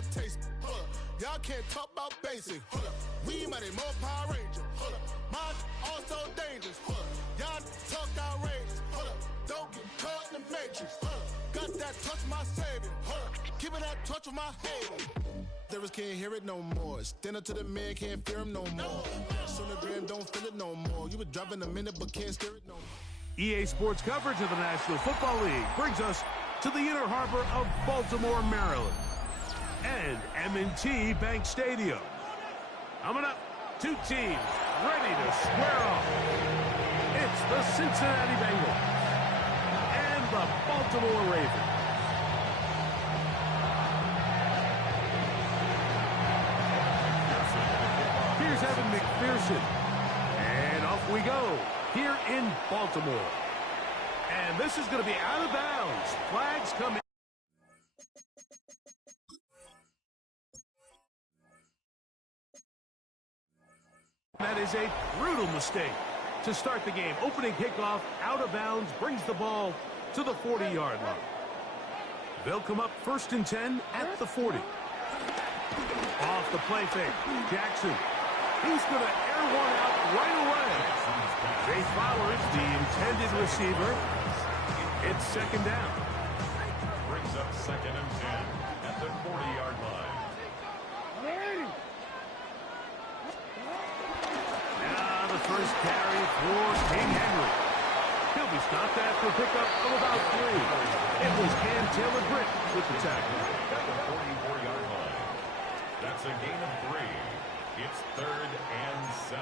I taste it. Hold up. Y'all can't talk about basic. Hold up. We mighty more Power Ranger. Hold up. Mine also dangerous. Hold up. Y'all talk outrageous. Hold up. Don't get caught in the matrix. Hold up. Got that touch my savior. Hold up. Give it that touch with my hater. Others can't hear it no more. Stand up to the man, can't fear him no more. Sonogram don't feel it no more. You been driving a minute but can't steer it no more. EA Sports coverage of the National Football League brings us to the inner harbor of Baltimore, Maryland, and M&T Bank Stadium. Coming up, two teams ready to square off. It's the Cincinnati Bengals and the Baltimore Ravens. Here's Evan McPherson, and off we go here in Baltimore. And this is going to be out of bounds. Flags come in. That is a brutal mistake to start the game. Opening kickoff, out of bounds, brings the ball to the 40-yard line. They'll come up 1st and 10 at the 40. Off the play fake, Jackson. He's going to air one out right away. Jay Flowers, the intended receiver. It's 2nd down. Brings up 2nd and 10 at the 40-yard line. Now the first carry for King Henry. He'll be stopped after a pickup of about 3. It was Cam Taylor-Britt with the tackle. At the 44-yard line. That's a gain of 3. It's 3rd and 7.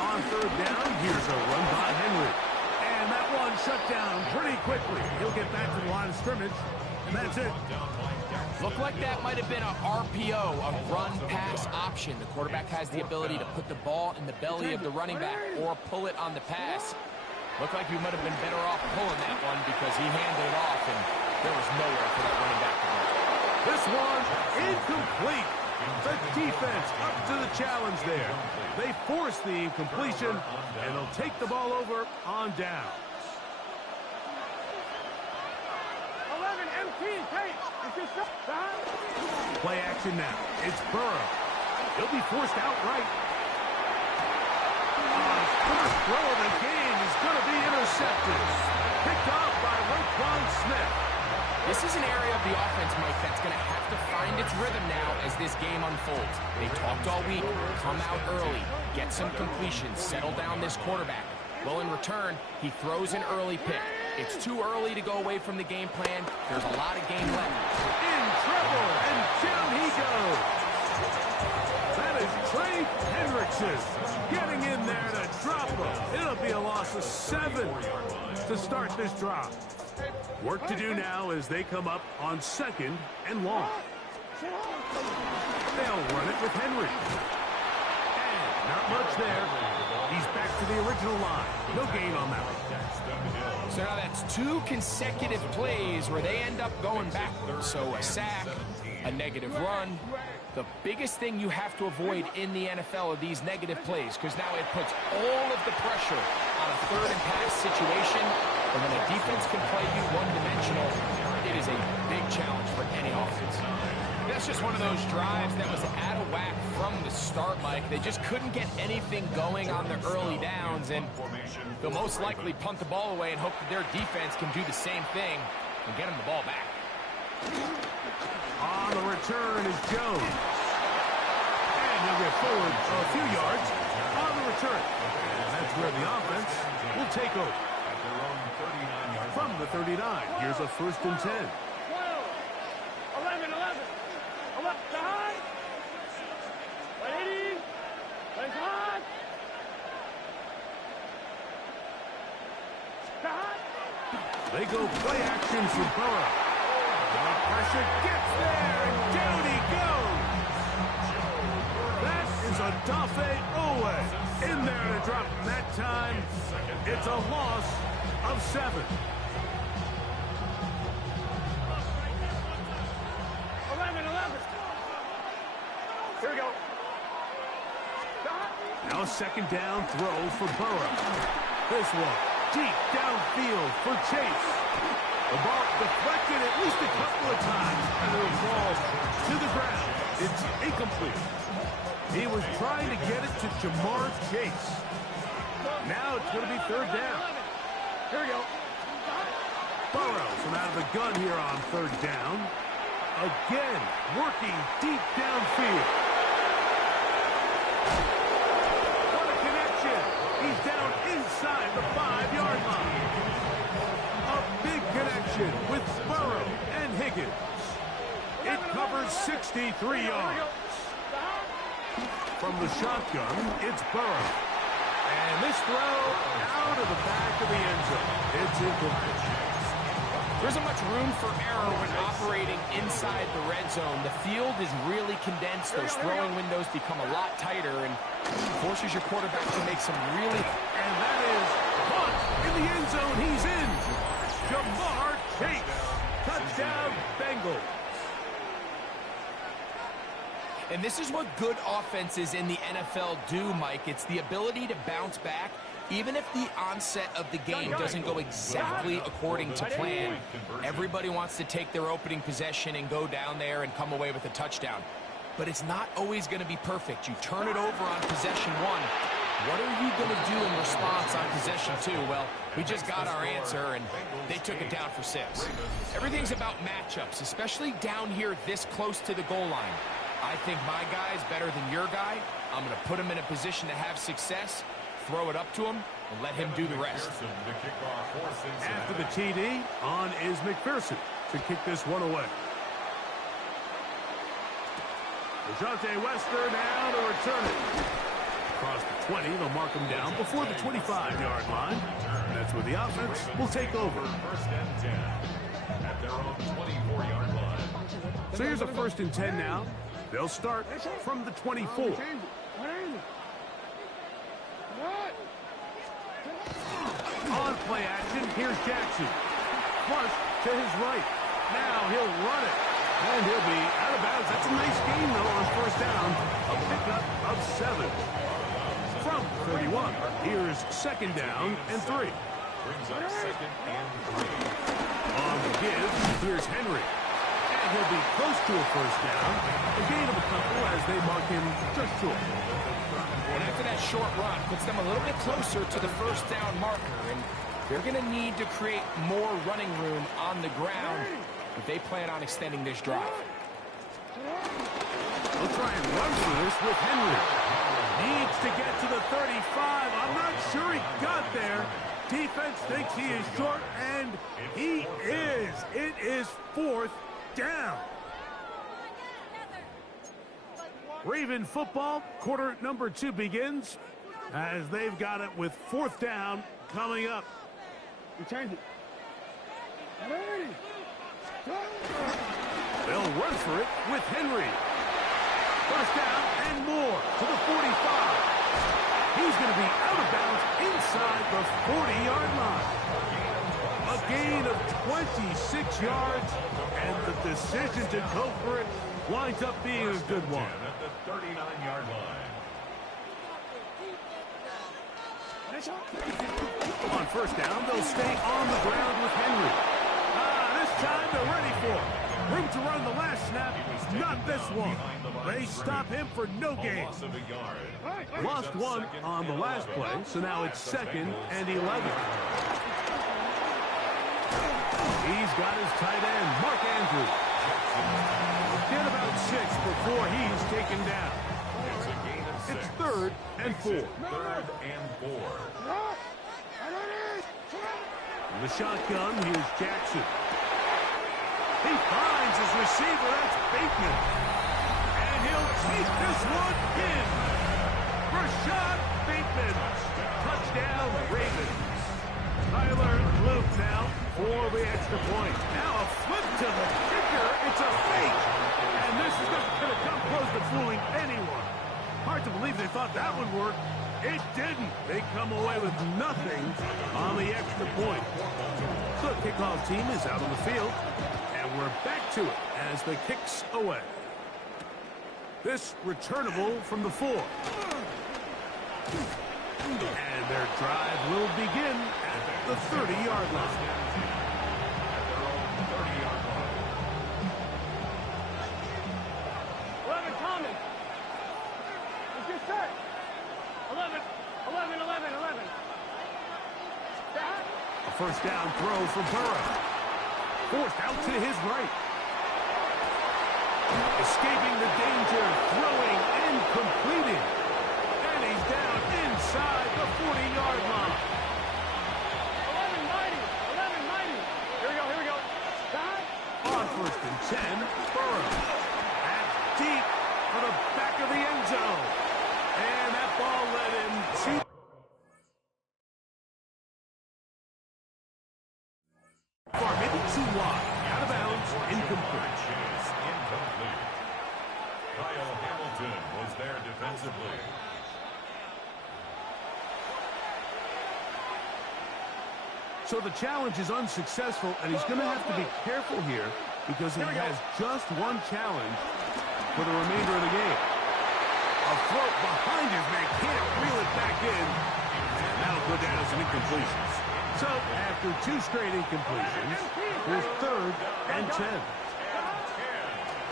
On 3rd down, here's a run by Henry. And that one shut down pretty quickly. He'll get back to the line of scrimmage, and that's it. Looked like that might have been a RPO, a run-pass option. The quarterback has the ability to put the ball in the belly of the running back or pull it on the pass. Looked like he might have been better off pulling that one because he handed it off, and there was nowhere for that running back to go. This one incomplete. The defense up to the challenge there. They force the incompletion, and they'll take the ball over on downs. 11 MT, Play action now. It's Burrow. He'll be forced outright. First throw of the game is going to be intercepted. Picked off by Roquan Smith. This is an area of the offense, Mike, that's going to have to find its rhythm now as this game unfolds. They talked all week, come out early, get some completions, settle down this quarterback. Well, in return, he throws an early pick. It's too early to go away from the game plan. There's a lot of game left. In trouble, and down he goes. That is Trey Hendrickson getting in there to drop him. It'll be a loss of 7 to start this drive. Work to do now as they come up on 2nd and long. They'll run it with Henry. And not much there. He's back to the original line. No gain on that one. So now that's 2 consecutive plays where they end up going backwards. So a sack, a negative run. The biggest thing you have to avoid in the NFL are these negative plays, because now it puts all of the pressure on a 3rd and pass situation. And when a defense can play you one-dimensional, it is a big challenge for any offense. That's just one of those drives that was out of whack from the start, Mike. They just couldn't get anything going on the early downs, and they'll most likely punt the ball away and hope that their defense can do the same thing and get them the ball back. On the return is Jones. And he'll get forward a few yards on the return. And that's where the offense will take over. From the 39, here's a 1st and 10. 11. Behind. 180. Behind. They go play action for Burrow. The pressure gets there, and down he goes. That is a Dafe Owe in there to drop him that time. It's a loss of 7. 11. Here we go. Now second down throw for Burrow. This one, deep downfield for Chase. The ball deflected at least a couple of times, and it falls to the ground. It's incomplete. He was trying to get it to Jamar Chase. Now it's going to be third down. Here we go. Burrow from out of the gun here on third down. Again, working deep downfield. What a connection. He's down inside the 5-yard line. A big connection with Burrow and Higgins. It covers 63 yards. From the shotgun, it's Burrow. And this throw out of the back of the end zone. It's incomplete. There isn't much room for error when operating inside the red zone. The field is really condensed. Those throwing windows become a lot tighter and forces your quarterback to make some really... And that is caught in the end zone. He's in. Jamar Chase. Touchdown, Bengals. And this is what good offenses in the NFL do, Mike. It's the ability to bounce back, even if the onset of the game doesn't go exactly according to plan. Everybody wants to take their opening possession and go down there and come away with a touchdown. But it's not always going to be perfect. You turn it over on possession 1. What are you going to do in response on possession 2? Well, we just got our answer, and they took it down for 6. Everything's about matchups, especially down here this close to the goal line. I think my guy's better than your guy. I'm going to put him in a position to have success, throw it up to him, and let him do the rest. After the TD, on is McPherson to kick this one away. DeJounte Wester now to return it. Across the 20, they'll mark him down before the 25-yard line. And that's where the offense will take over. First and 10 at their own 24-yard line. So here's a first and 10 now. They'll start from the 24. On play action, here's Jackson. Flush to his right. Now he'll run it. And he'll be out of bounds. That's a nice gain, though, on first down. A pickup of 7. From 31, here's second down and 3. Brings up second and 3. On the give, here's Henry. And he'll be close to a first down. A gain of a couple as they mark him just short. And after that short run, puts them a little bit closer to the first down marker. And they're going to need to create more running room on the ground if they plan on extending this drive. They'll try and run through this with Henry. Needs to get to the 35. I'm not sure he got there. Defense thinks he is short, and he is. It is fourth down. Raven football, quarter number 2 begins as they've got it with fourth down coming up. They'll run for it with Henry. First down and more to the 45. He's going to be out of bounds inside the 40-yard line. A gain of 26 yards, and the decision to go for it winds up being a good one. At the 39-yard line. On first down, they'll stay on the ground with Henry. This time they're ready for it. Room to run the last snap, not this one. They stop him for no gain. Lost one on the last play, so now it's second and 11. He's got his tight end, Mark Andrews. Get about 6 before he's taken down. It's third and 4. Third and 4. In the shotgun, here's Jackson. He finds his receiver, that's Bateman. And he'll take this one in. Rashad Bateman. Touchdown, Ravens. Tyler Luke now for the extra point. Now a flip to the kicker. It's a fake. And this is not going to come close to fooling anyone. Hard to believe they thought that would work. It didn't. They come away with nothing on the extra point. So the kickoff team is out on the field. And we're back to it as the kicks away. This returnable from the 4. And their drive will begin at the 30-yard line. At their own 30-yard line. 11, Thomas. What's your set? 11, 11, 11, 11. That? A first down throw for Burrow. Forced out to his right. Escaping the danger, throwing and completing. And he's down inside the 40-yard line. 11, mighty. 11, mighty. Here we go. That? On first and 10, Burrow. That's deep for the back of the end zone. And that ball led him to... Far, maybe too wide. Out of bounds, incomplete. Chase incomplete. Kyle Hamilton was there defensively. So the challenge is unsuccessful, and he's going to have to be careful here because he has just one challenge for the remainder of the game. A throw behind his man, can't reel it back in, and that'll go down as an incompletion. So after two straight incompletions, here's 3rd and 10.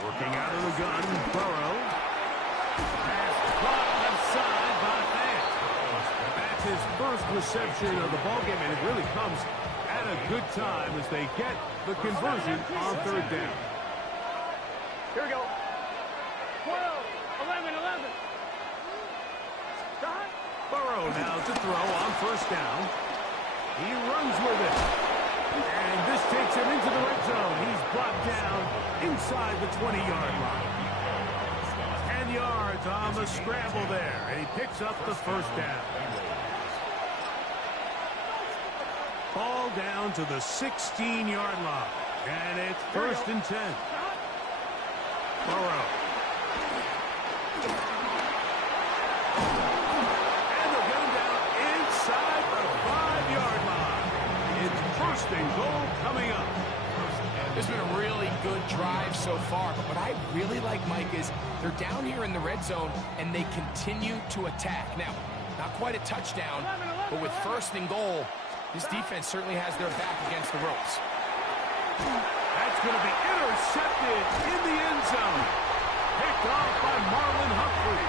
Working out of the gun, Burrow. Pass caught left side by Fant. That's his first reception of the ballgame, and it really comes at a good time as they get the conversion on 3rd down. Here we go. 12, 11, 11. That? Burrow now to throw on first down. He runs with it. And this takes him into the red zone. He's brought down inside the 20-yard line. 10 yards on the scramble there. And he picks up the first down. Ball down to the 16-yard line. And it's 1st and 10. Burrow. And they'll get him down inside the 5-yard line. It's 1st and goal coming up. This has been a really good drive so far, but what I really like, Mike, is they're down here in the red zone, and they continue to attack. Now, not quite a touchdown, but with 1st and goal, this defense certainly has their back against the ropes. That's going to be intercepted in the end zone. Picked off by Marlon Humphrey.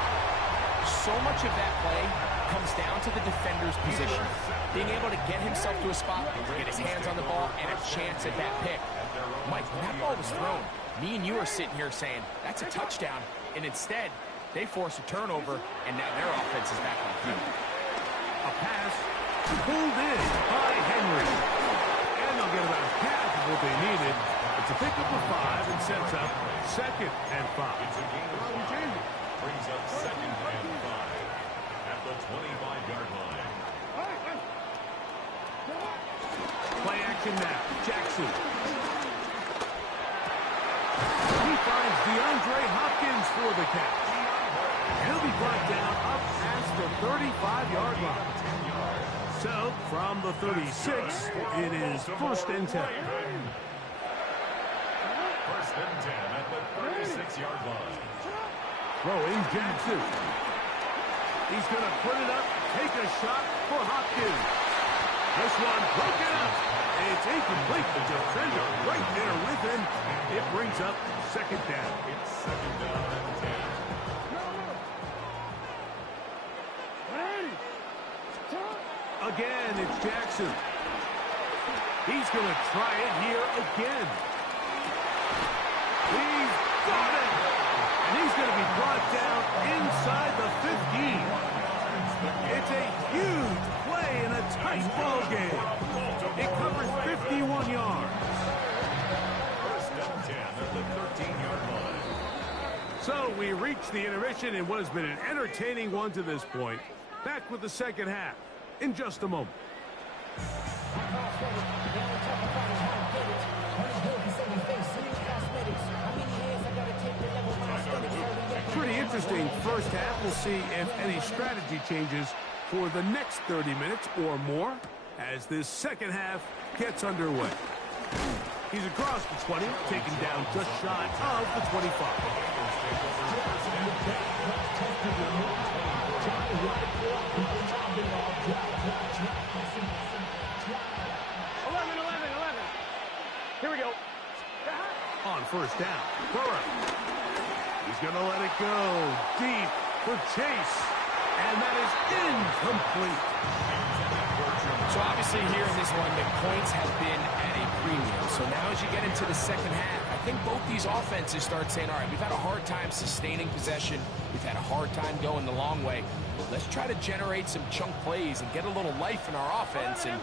So much of that play comes down to the defender's position. Being able to get himself to a spot, get his hands on the ball, and a chance at that pick. Mike, when that ball was thrown, me and you are sitting here saying, that's a touchdown. And instead, they force a turnover, and now their offense is back on the field. A pass pulled in by Henry. And they'll get about half of what they needed. It's a pickup of 5 and sets up 2nd and 5. It's a gain of 5. Brings up 2nd and 5 at the 25-yard line. Play action now. Jackson. He finds DeAndre Hopkins for the catch. He'll be brought down up past the 35-yard line. So, from the 36, it is 1st and 10. 1st and 10 at the 36-yard line. Throwing Jackson. He's going to put it up, take a shot for Hopkins. This one broken up. It's incomplete. The defender right there with him. It brings up 2nd down. It's 2nd down and 10. Again, it's Jackson. He's going to try it here again. He's got it. And he's going to be brought down inside the 15. It's a huge play in a tight ball game. It covers 51 yards. 1st and 10 at the 13-yard line. So we reach the intermission in what has been an entertaining one to this point. Back with the second half in just a moment. Pretty interesting first half. We'll see if any strategy changes for the next 30 minutes or more as this second half gets underway. He's a across the 20, taken down just shy of the 25. 11. Here we go. On first down, Burrow. He's going to let it go deep for Chase. And that is incomplete. So obviously here in this one, the points have been at a premium. So now as you get into the second half, I think both these offenses start saying, all right, we've had a hard time sustaining possession. We've had a hard time going the long way. Let's try to generate some chunk plays and get a little life in our offense. And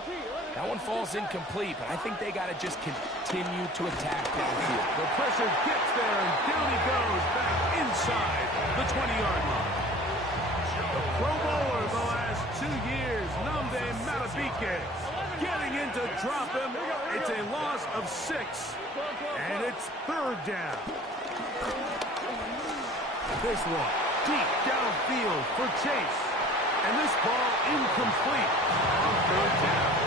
that one falls incomplete, but I think they got to just continue to attack downfield. The pressure gets there, and down he goes back inside the 20-yard line. The Pro Bowler the last 2 years, Nnamdi Madubuike, getting in to drop him. It's a loss of 6, and it's third down. This one, deep downfield for Chase, and this ball incomplete on third down.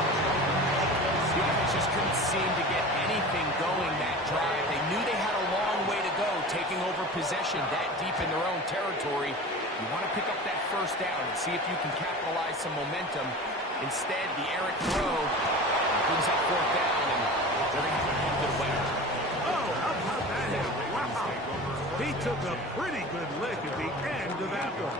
The offense just couldn't seem to get anything going that drive. They knew they had a long way to go, taking over possession that deep in their own territory. You want to pick up that first down and see if you can capitalize some momentum. Instead, the errant throw brings up fourth down, and they're going to have to pump it away. Oh, how about that hit? Wow. He took a pretty good lick at the end of that one.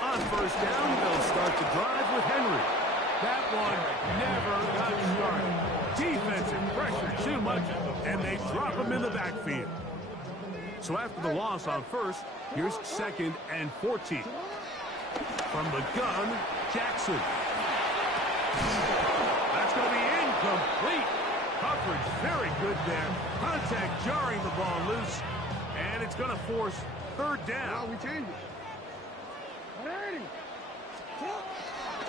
On first down, they'll start the drive with Henry. That one never got started. Defensive pressure too much, and they drop him in the backfield. So after the loss on first, here's 2nd and 14. From the gun, Jackson. That's going to be incomplete. Coverage very good there. Contact jarring the ball loose, and it's going to force third down. We changed it.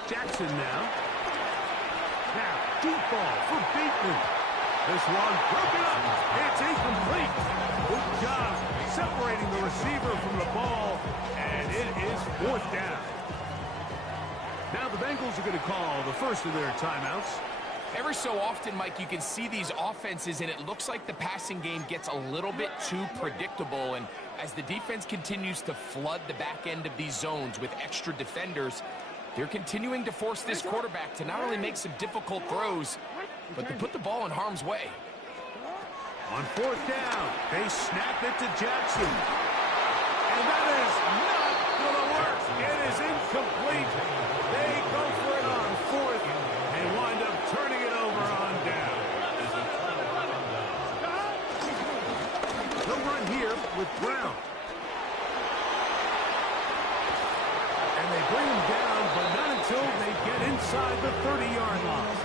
Jackson now. Now, deep ball for Bateman. This one broken up. It's incomplete. Good job separating the receiver from the ball, and it is fourth down. Now the Bengals are going to call the first of their timeouts. Every so often, Mike, you can see these offenses, and it looks like the passing game gets a little bit too predictable. And as the defense continues to flood the back end of these zones with extra defenders, they're continuing to force this quarterback to not only make some difficult throws, but to put the ball in harm's way. On fourth down, they snap it to Jackson. And that is not going to work. It is incomplete. They go for it on fourth and wind up turning it over on down. They'll run here with Brown. And they bring him down, but not until they get inside the 30-yard line.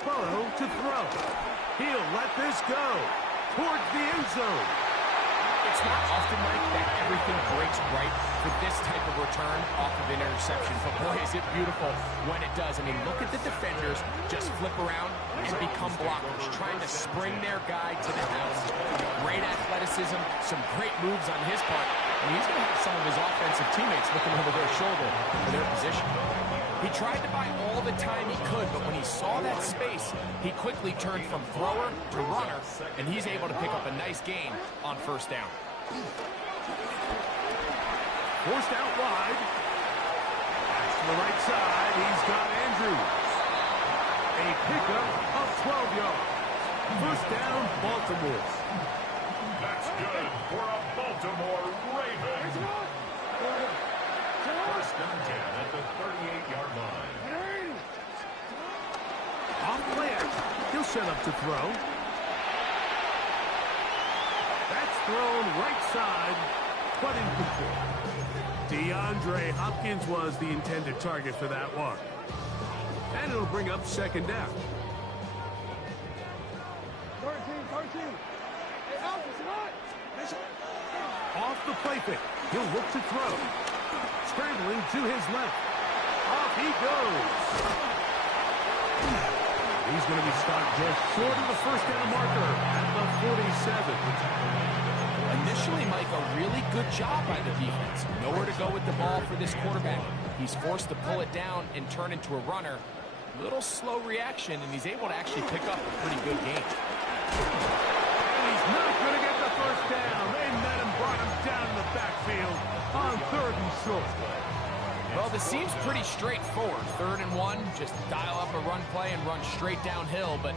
Burrow to throw. He'll let this go towards the end zone. It's not often, Mike, that everything breaks right for this type of return off of an interception. But boy, is it beautiful when it does. I mean, look at the defenders just flip around and become blockers, trying to spring their guy to the house. Great athleticism, some great moves on his part. And he's going to have some of his offensive teammates looking over their shoulder for their position. He tried to buy all the time he could, but when he saw that space, he quickly turned from thrower to runner, and he's able to pick up a nice gain on first down. Forced out wide. Pass to the right side. He's got Andrews. A pickup of 12 yards. First down, Baltimore. That's good for a Baltimore Raven. First and 10 at the 38-yard line. Off play action. He'll set up to throw. That's thrown right side, but incomplete. DeAndre Hopkins was the intended target for that one. And it'll bring up second down. 13. Hey, Alpha, the play fake. He'll look to throw. Scrambling to his left. Off he goes. He's going to be stopped just short of the first down marker at the 47. Initially, Mike, a really good job by the defense. Nowhere to go with the ball for this quarterback. He's forced to pull it down and turn into a runner. Little slow reaction, and he's able to actually pick up a pretty good game. And he's not going to get the first down. They met him, brought him down in the backfield on 3rd and short. Well, this seems pretty straightforward. 3rd and 1, just dial up a run play and run straight downhill. But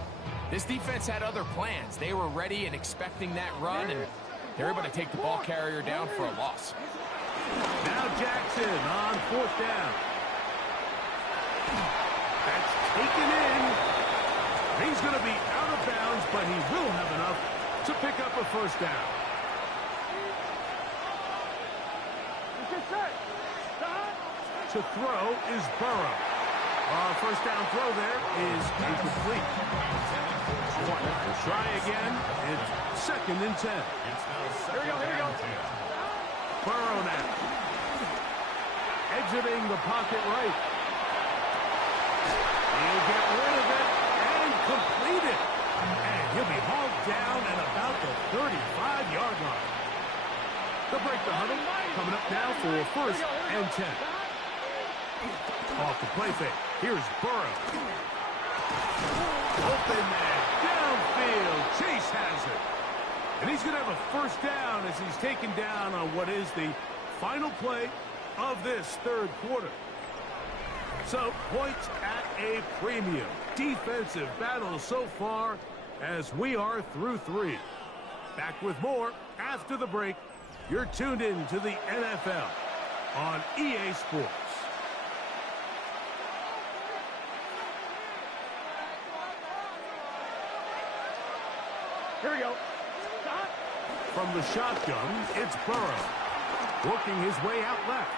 this defense had other plans. They were ready and expecting that run, and they're able to take the ball carrier down for a loss. Now Jackson on 4th down. That's taken in. He's going to be out of bounds, but he will have enough to pick up a first down. To throw is Burrow. First down throw there is incomplete. Try again. It's 2nd and 10. Here we go. Burrow now. Exiting the pocket right. He'll get rid of it and complete it. And he'll be hauled down at about the 35-yard line. They'll break the huddle. Coming up now for 1st and 10. Off the play fake. Here's Burrow. Open man. Downfield. Chase has it. And he's going to have a first down as he's taken down on what is the final play of this 3rd quarter. So, points at a premium. Defensive battle so far as we are through 3. Back with more after the break. You're tuned in to the NFL on EA Sports. Here we go. From the shotgun, it's Burrow. Working his way out left.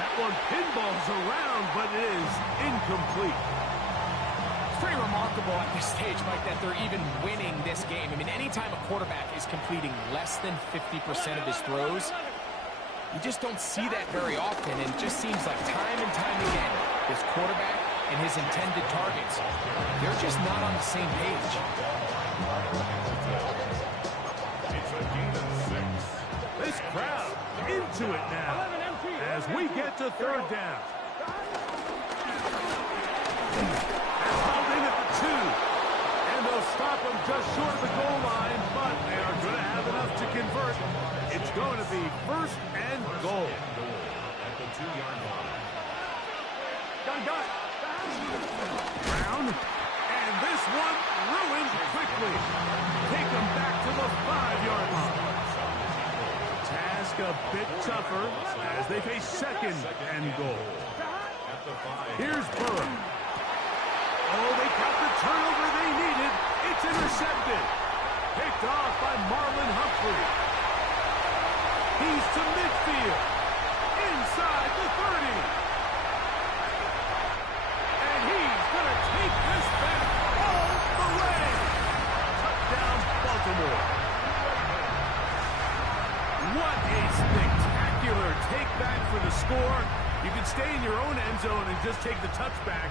That one pinballs around, but it is incomplete. It's pretty remarkable at this stage, Mike, that they're even winning this game. I mean, anytime a quarterback is completing less than 50% of his throws, you just don't see that very often, and it just seems like time and time again, this quarterback and his intended targets, they're just not on the same page. This crowd into it now as we get to 3rd down. That's hauled in at the 2. And they'll stop him just short of the goal line, but they are going to have enough to convert. It's going to be 1st and goal. At the 2-yard line. Gun. Brown. And this one ruined quickly. Take them back to the 5-yard line. Task a bit tougher as they face 2nd and goal. Here's Burrow. Oh, they got the turnover they needed. It's intercepted. Picked off by Marlon Humphrey. He's to midfield. Inside the 30. And he's going to take this back all the way. Touchdown, Baltimore. What a spectacular take back for the score. You can stay in your own end zone and just take the touchback.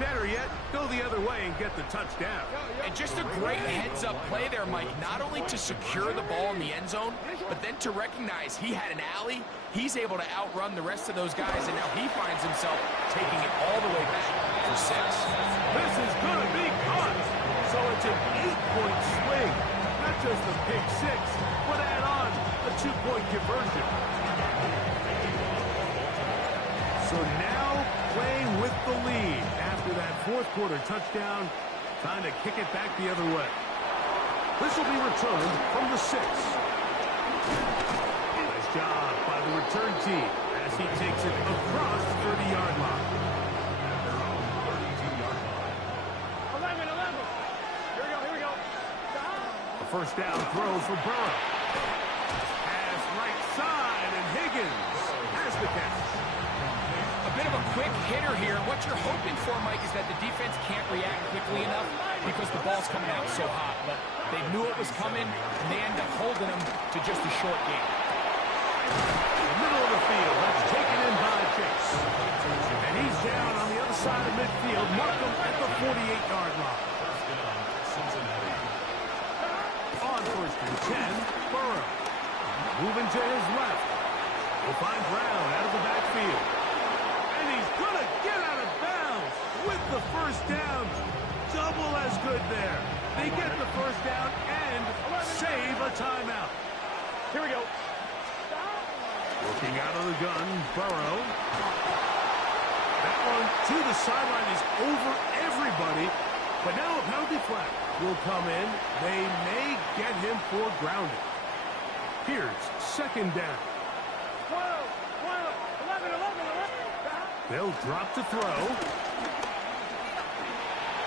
Better yet, go the other way and get the touchdown. And just a great heads-up play there, Mike. Not only to secure the ball in the end zone, but then to recognize he had an alley. He's able to outrun the rest of those guys, and now he finds himself taking it all the way back for 6. This is going to be caught. So it's an 8-point swing. Not just the pick 6, but add on a 2-point conversion. So now playing with the lead after that 4th quarter touchdown, trying to kick it back the other way. This will be returned from the 6. Nice job by the return team as he takes it across the 30-yard line. 11. Here we go. A first down throw for Burrow. Pass right side, and Higgins has the catch. A bit of a quick hitter here. What you're hoping for, Mike, is that the defense can't react quickly enough because the ball's coming out so hot. But they knew it was coming, and they end up holding them to just a short game. The middle of the field, that's taken in by Chase. And he's down on the other side of midfield. Mark him at the 48-yard line. On first and 10, Burrow. Moving to his left. He'll find Brown out of the backfield. And he's going to get out of bounds with the first down. Double as good there. They get the first down and save a timeout. Here we go. Looking out of the gun, Burrow. That one to the sideline is over everybody. But now a penalty flag will come in. They may get him for grounding. Here's second down. 12, 11, 11. They'll drop to throw.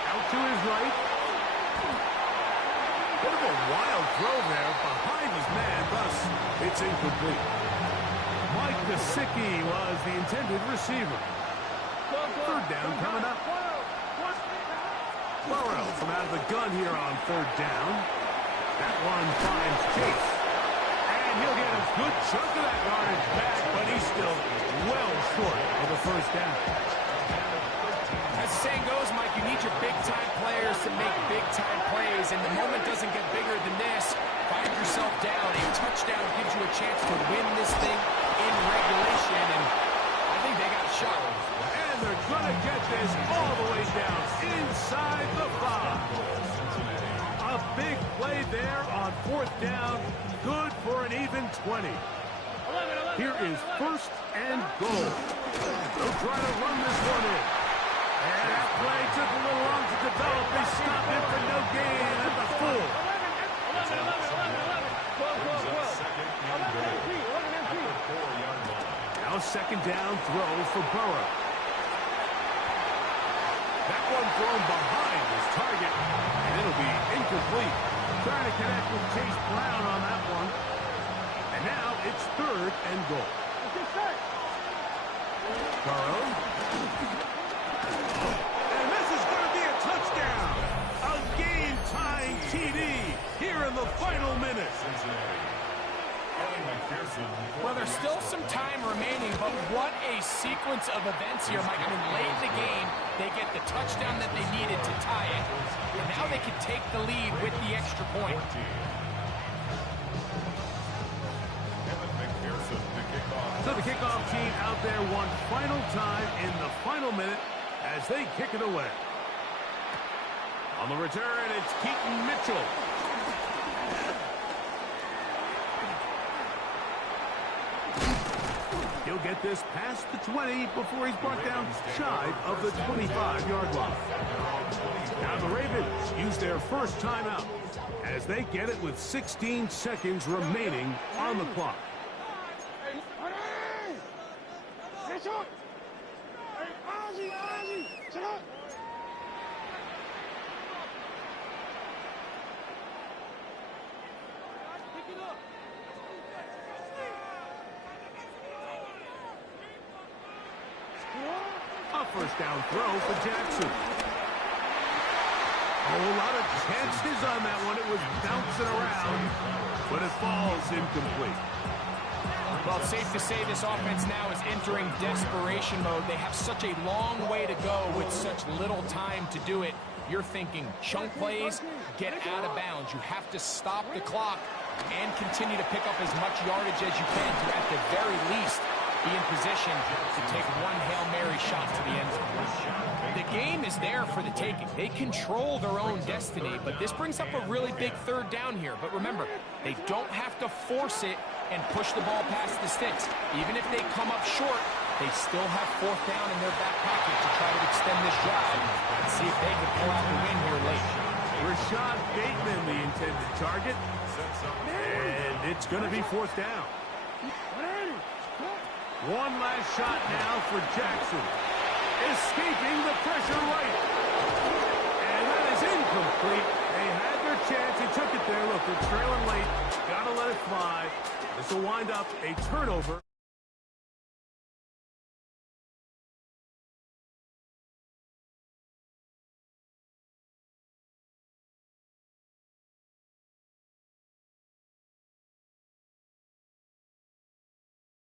Out to his right. Bit of a wild throw there behind his man, thus it's incomplete. Mike Gesicki was the intended receiver. Third down coming up. Burrow from out of the gun here on third down. That one finds Chase. And he'll get a good chunk of that yardage back, but he's still well short of the first down. As the saying goes, Mike, you need your big-time players to make big-time plays, and the moment doesn't get bigger than this. Find yourself down. A touchdown gives you a chance to win this thing in regulation, and I think they got a shot. And they're going to get this all the way down inside the 5. A big play there on fourth down. Good for an even 20. Here is first and goal. They'll try to run this one in. And that play took a little long to develop. They stopped it for no gain at the 4. Now second down throw for Burrow. That one thrown behind his target, and it'll be incomplete. Trying to connect with Chase Brown on that one. And now it's third and goal. Burrow. And this is going to be a touchdown. A game-tying TD here in the final minutes. Well, there's still some time remaining, but what a sequence of events here, Mike. I mean, late in the game, they get the touchdown that they needed to tie it, and now they can take the lead with the extra point. So the kickoff team out there one final time in the final minute as they kick it away. On the return, it's Keaton Mitchell. He'll get this past the 20 before he's brought down shy of the 25-yard line. Now the Ravens use their first timeout as they get it with 16 seconds remaining on the clock. A first down throw for Jackson. A whole lot of chances on that one. It was bouncing around, but it falls incomplete. Well, it's safe to say this offense now is entering desperation mode. They have such a long way to go with such little time to do it. You're thinking chunk plays, get out of bounds. You have to stop the clock and continue to pick up as much yardage as you can to, at the very least, be in position to take one Hail Mary shot to the end zone. The game is there for the taking. They control their own destiny, but this brings up a really big third down here. But remember, they don't have to force it and push the ball past the sticks. Even if they come up short, they still have fourth down in their back pocket to try to extend this drive and see if they can pull out the win here late. Rashad Bateman, the intended target. And it's going to be fourth down. One last shot now for Jackson. Escaping the pressure right. And that is incomplete. They had their chance. They took it there. Look, they're trailing late. Got to let it fly. This will wind up a turnover.